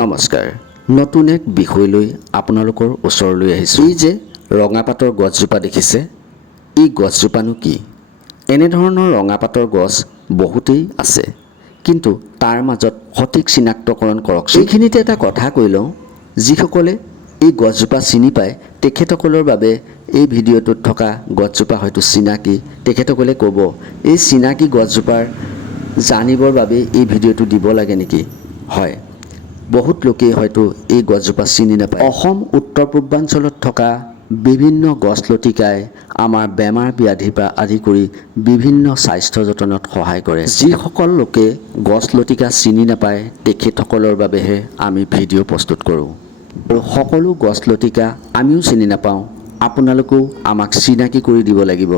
নমস্কাৰ, নতুন এক বিষয় লৈ আপোনালোকৰ ওচৰলৈ আহিছোঁ। এই যে ৰঙাপাতৰ গছজোপা দেখিছে, এই গছজোপানো কি? এনেধৰণৰ ৰঙাপাতৰ গছ বহুতেই আছে, কিন্তু তাৰ মাজত সঠিক চিনাক্তকৰণ কৰক। এইখিনিতে এটা কথা কৈ লওঁ, যিসকলে এই গছজোপা চিনি পায় তেখেতসকলৰ বাবে এই ভিডিঅ'টোত থকা গছজোপা হয়তো চিনাকি। তেখেতসকলে ক'ব, এই চিনাকি গছজোপাৰ জানিবৰ বাবে এই ভিডিঅ'টো দিব লাগে নেকি? হয়, বহুত লোকেই হয়তো এই গছজোপা চিনি নাপায়। অসম উত্তৰ পূৰ্বাঞ্চলত থকা বিভিন্ন গছ লতিকাই আমাৰ বেমাৰ ব্যাধিৰ পৰা আদি কৰি বিভিন্ন স্বাস্থ্য যতনত সহায় কৰে। যিসকল লোকে গছ লতিকা চিনি নাপায় তেখেতসকলৰ বাবেহে আমি ভিডিঅ' প্ৰস্তুত কৰোঁ। আৰু সকলো গছ লতিকা আমিও চিনি নাপাওঁ, আপোনালোকেও আমাক চিনাকি কৰি দিব লাগিব।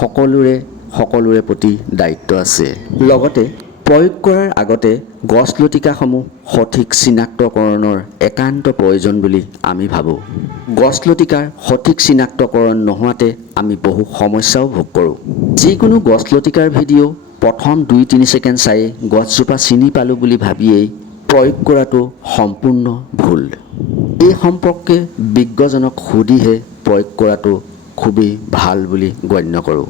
সকলোৰে প্ৰতি দায়িত্ব আছে। লগতে প্ৰয়োগ কৰাৰ আগতে গছ লতিকাসমূহ সঠিক চিনাক্তকৰণৰ একান্ত প্ৰয়োজন বুলি আমি ভাবোঁ। গছ লতিকাৰ সঠিক চিনাক্তকৰণ নোহোৱাতে আমি বহু সমস্যাও ভোগ কৰোঁ। যিকোনো গছ লতিকাৰ ভিডিঅ' প্ৰথম 2-3 ছেকেণ্ড চাই গছজোপা চিনি পালোঁ বুলি ভাবিয়েই প্ৰয়োগ কৰাটো সম্পূৰ্ণ ভুল। এই সম্পৰ্কে বিজ্ঞজনক সুধিহে প্ৰয়োগ কৰাটো খুবেই ভাল বুলি গণ্য কৰোঁ।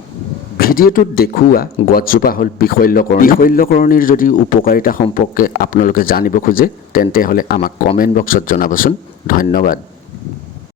ভিডিঅ'টোত দেখুওৱা গছজোপা হ'ল বিশল্যকৰণী। বিশল্যকৰণীৰ যদি উপকাৰিতা সম্পৰ্কে আপোনালোকে জানিব খোজে তেন্তে হ'লে আমাক কমেণ্ট বক্সত জনাবচোন। ধন্যবাদ।